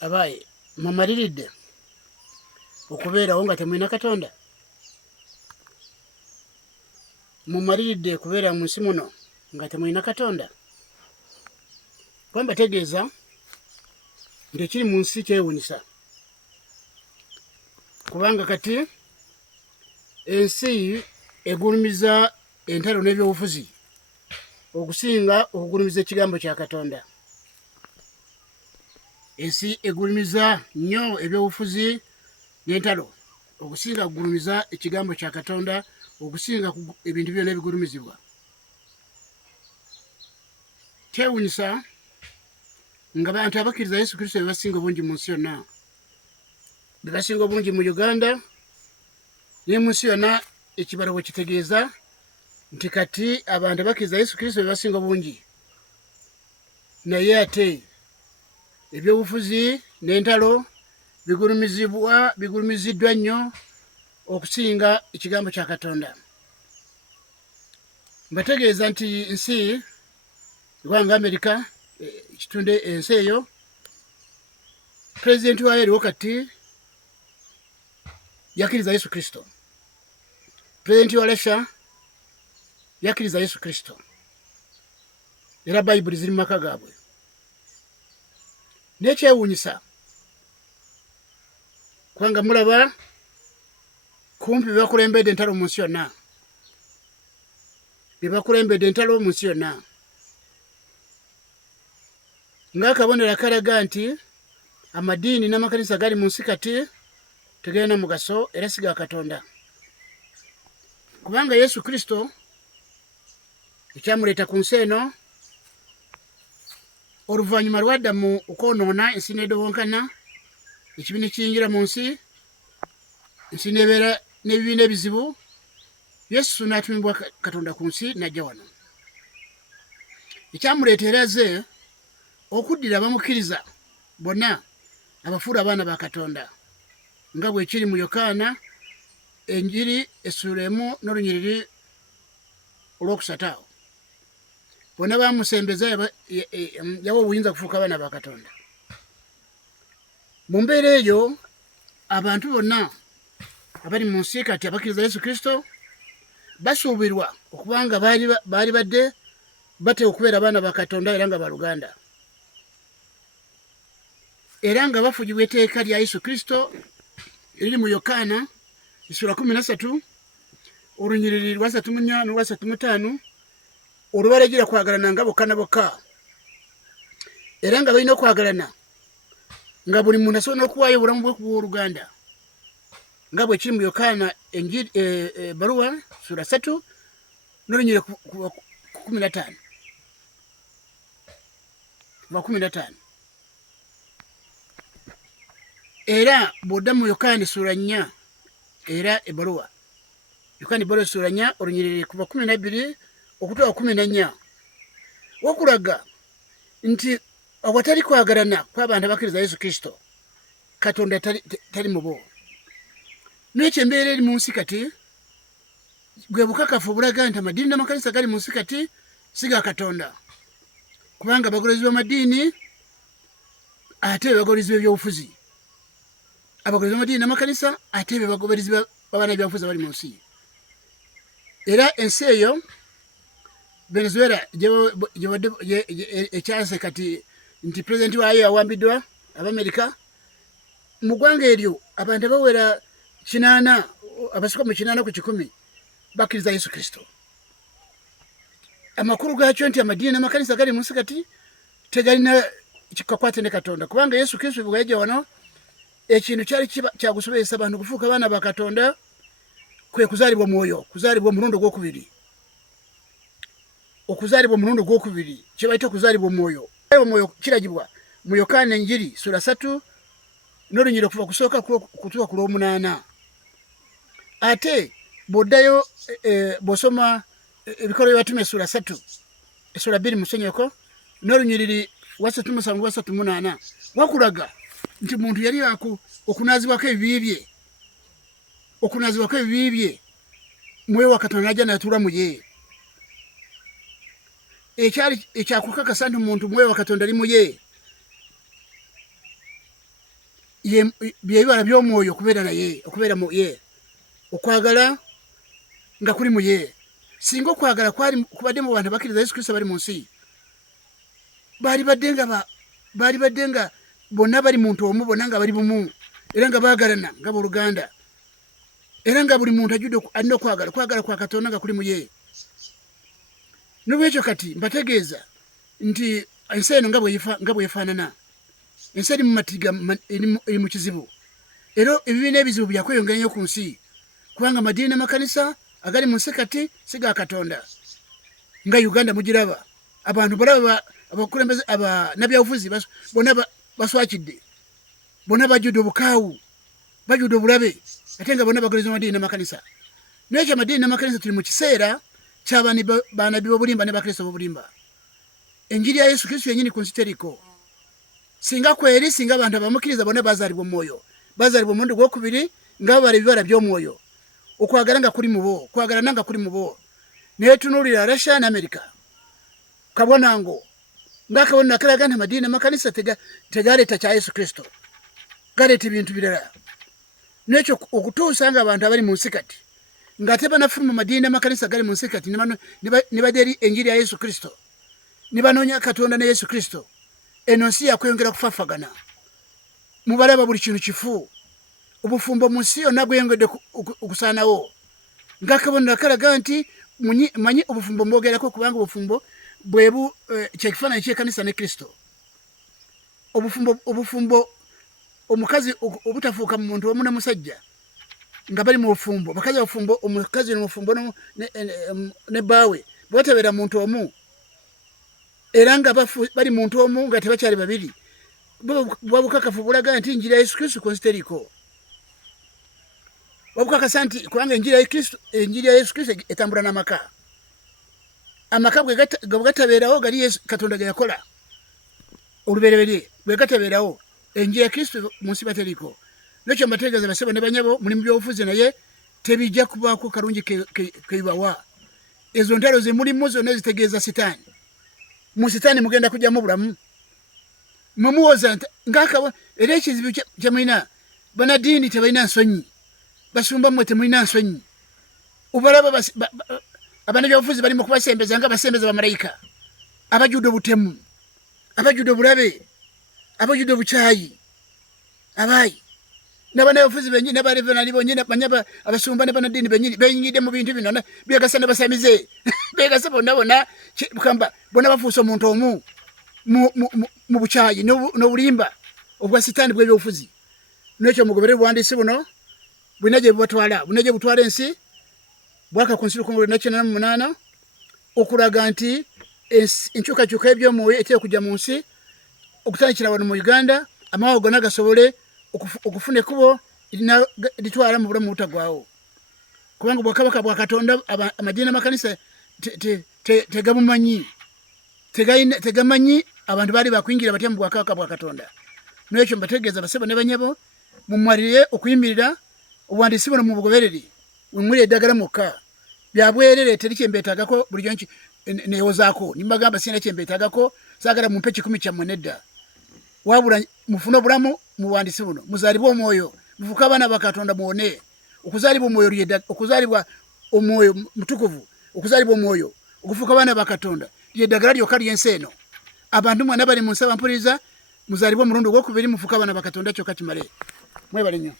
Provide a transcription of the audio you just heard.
abaye mamaliridde okubeerawo nga temulina Katonda? Mumaliridde kubeera mu nsi muno nga temulina Katonda? Kuba mbategeeza nti ekiri mu nsi kyewuunyisa, kubanga kati ensi egulumiza entalo n'ebyobufuzi okusinga okugulumiza ekigambo kya Katonda. Ensi egulumiza nnyo ebyobufuzi n'entalo okusinga kugulumiza ekigambo kya Katonda, okusinga ebintu byonna ebigulumizibwa. Kyewuunyisa nga bantu abakkiriza Yesu Kristo bebasinga obungi mu nsi yonna, bebasinga obungi mu Uganda ne mu nsi yonna. Ekibalo bwe kitegeeza nti kati abantu abakkiriza Yesu Kristo bebasinga obungi, naye ate ebyobufuzi n'entalo bigulumiziddwa nnyo okusinga ekigambo kya Katonda. Mbategeeza nti nsi eggwanga Amerika, ekitundu ensi eyo, pulezidenti waayo eriwo kati yakkiriza Yesu Kristo. Pulezidenti wa Russia yakkiriza Yesu Kristo, era bayibuli ziri mu maka gaabwe. N'ekyewuunyisa kubanga mulaba kumpi bebakulembedde entalo mu nsi yonna, bebakulembedde entalo mu nsi yonna, ng'akabonero akalaga nti amadiini n'amakanisa gali mu nsi kati tegalina mugaso era si ga Katonda. Kubanga Yesu Kristo ekyamuleeta ku nsi eno oluvannyuma lwadda mu okwonoona ensi n'edobonkana, ekibi ne kiyingira mu nsi, ensi n'ebeera n'ebibi n'ebizibu, Yesu n'atumibwa Katonda ku nsi n'ajja wano. Ekyamuleeta era azze okuddira abamukkiriza bonna abafuula abaana ba Katonda, nga bwe kiri mu Yokaana enjiri essula 1 n'olunyiriri olwokusatu awo. Bonna bamusembeza yawa obuyinza kufuuka abaana ba Katonda. Mu mbeera eyo abantu bonna abali mu nsi kati abakkiriza Yesu Kristo basuubirwa okubanga baali badde bateeka okubeera abaana ba Katonda era nga baluganda, era nga bafugibwa etteeka lya Yesu Kristo eriri mu Yokaana essula 13 olunyiriri lwa 34 n'olwa 35 olubalagira kwagalana nga bokka na bokka, era nga balina okwagalana nga buli muntu asobola n'okuwaayo obulamu bwe ku bw'oluganda, nga bwe kiri mu Yokaana ebbaluwa sura 3 n'olunyiriri ku 15. Era bw'odda mu Yokaana sura 4 era ebbaluwa Yokaana ebbaluwa sura 4 olunyiriri kuva 12 okutuuka 14 wakulaga nti awatali kwagalana kw'abantu abakkiriza Yesu Kristo, Katonda tali mu bo. N'ekyo embeera eri mu nsi kati bwe bukakafu obulaga nti amadiini n'amakanisa gali mu nsi kati si ga Katonda, kubanga abagolozi b'amadiini ate bebagolozi b'ebyobufuzi, abagolozi b'amadiini n'amakanisa ate bebagoberizi b'abaana b'ebyobufuzi abali mu nsi. Era ensi eyo Venezuela ekyase kati nti pulezidenti waayo awambiddwa Abamerika, mu ggwanga eryo abantu abawera 80 abasukka mu 80 ku 100 bakkiriza Yesu Kristo. Amakulu gaakyo nti amadiini n'amakanisa gali mu nsi kati tegalina kikakwate ne Katonda, kubanga Yesu Kristo bwe yajja wano ekintu kyali kyakusobozesa abantu kufuuka abaana ba Katonda kwe kuzaalibwa mwoyo, kuzaalibwa omulundi ogwokubiri, okuzaalibwa omulundi ogwokubiri kye bayita okuzaalibwa omwoyo. Omwoyo kiragibwa mu Yokaana enjiri sura 3 n'olunyiriri kuva kusooka kutuuka ku lw'omunaana. Ate bw'oddayo bw'osoma ebikolwa by'abatume essula 3 essula 2 musonyoko n'olunyiriri wa 37 wa 38 wakulaga nti muntu yali okunaazibwako ebibi bye, okunaazibwako ebibi bye, mwoyo wa Katonda n'ajja n'atuula mu ye. Ekyakukakasa nti omuntu mwoyo wa Katonda ali mu ye byebibala by'omwoyo okubeera naye okubeera mu ye okwagala nga kuli mu ye singa okwagala kubadde mu bantu abakkiriza Yesu Kristo bali mu nsi baali badde nga bonna bali muntu omu bonna nga bali bumu era nga baagalana nga booluganda era nga buli muntu alina okwagala kwa Katonda nga kuli mu ye. Nolwekyo kati mbategeeza nti ensi eno nga bwefaanana ensi eri mu matiga eri mu kizibu era ebibiina ebizibu byakweyongera nnyo ku nsi kubanga amadiini n'amakanisa agali mu nsi kati si ga Katonda. Nga Uganda mugiraba abantu balaba abakulembeze nabyabufuzi bonna baswakidde bonna bajjudde obukaawu bajjudde obulabe ate nga bonna bagoliza amadiini n'amakanisa. N'ekyo amadiini n'amakanisa tuli mu kiseera ky'abaana b'obulimba ne bakristo b'obulimba. Enjiri ya Yesu Kristo yennyini ku nsi teriko. Singa kweri singa abantu abamukkiriza bonna bazaalibwa omwoyo bazaalibwa omulundi gwokubiri nga babala ebibala by'omwoyo okwagala nga kuli mu bo okwagalana nga kuli mu bo. Naye tunuulira Russia ne America kabonango ng'akabonero akalaga nti amadiini n'amakanisa tegaleeta kya Yesu Kristo galeeta ebintu birala. N'ekyo okutuusa nga abantu abali mu nsi kati ng'ate banafuluma amadiini n'amakanisa gali mu nsi kati ne bajja eri enjiri ya Yesu Kristo ne banoonya Katonda ne Yesu Kristo eno nsi yakweyongera kufaafagana mubalaba buli kintu kifu obufumbo mu nsi yonna bweyongedde okusaanawo ng'akabonero akalaga nti manyi obufumbo mbwogerako kubanga obufumbo bwebu kyekifaananyi ky'ekkanisa ne Kristo. Obufumbo omukazi obutafuuka mu muntu omu ne musajja nga bali mu bufumbo bakazi bafumbo omukazi mu bufumbo ne bbaawe bwatabeera muntu omu era nga bali muntu omu nga tebakyali babiri bwabukakafu bulaga nti enjiri ya Yesu Kristo ku nsi teriko. Wabukakasa nti kubanga enjiri ya Yesu Kristo etambula n'amaka amaka bwe gatabeerawo gali Yesu Katonda ge yakola olubereberye bwe gatabeerawo enjiri ya Kristo mu nsi bateriko. N'ekyo mbategeeza basebo ne banyabo mulimu by'obufuzi naye tebijja kubaako kalungi kebibawa. Ezo ntalo ze mulimu zonna zitegeeza sitaani. Mu sitaani mugenda kujjamu bulamu mwemuwoza era ekizibu kyemulina banadiini tebalina nsonyi basumba mmwe temulina nsonyi obalaba abaana byabufuzi bali mu kubasembeza nga basembeza bamalayika abajjudde obutemu abajjudde obulabe abajjudde obukyayi abaayi n'abaana byabufuzi bennyini n'abarevenali bonyini abasumba ne banadiini bennyini benyigidde mu bintu bino begasa ne basamize begasa bonna kugamba bonna bafuuse omuntu omu mu bukyayi n'obulimba obwa sitaani bw'ebyobufuzi. N'ekyo mugobere buwandiisi buno bulina gye bubatwala bulina gye butwala ensi bwaka ku nsi 1998 okulaga nti enkyukakyuka y'ebyomwoyo etera okujja mu nsi okutandikira wano mu Uganda amawanga gonna gasobole okufuna ekkubo litwala mu bulamu butagwawo kubanga obwakabaka bwa Katonda amadiini n'amakanisa tegabumanyi tegamanyi abantu baali bakwingira batya mu bwakabaka bwa Katonda. N'ekyo mbategeeza basebo ne banyabo mumwalire okuyimirira obuwandiisi buno mu bugoberere muli eddagala mukka byabwerere teri kyembeetagako bulijjo neewozaako nimbagamba sirina kyembeetagako saagala mumpe 10 kyammwe nedda wabula mufune obulamu mu buwandiisi buno muzaalibwe omwoyo mufuuke abaana ba Katonda muwone. Okuzaalibwa omwoyo okuzaalibwa omwoyo mutukuvu okuzaalibwa omwoyo okufuuka abaana ba Katonda lyeddagala lyokka ly'ensi eno. Abantu mwena bali mu nsi abampuliriza muzaalibwe omulundi ogwokubiri mufuuke abaana ba Katonda kyokka kimale. Mwebale nnyo.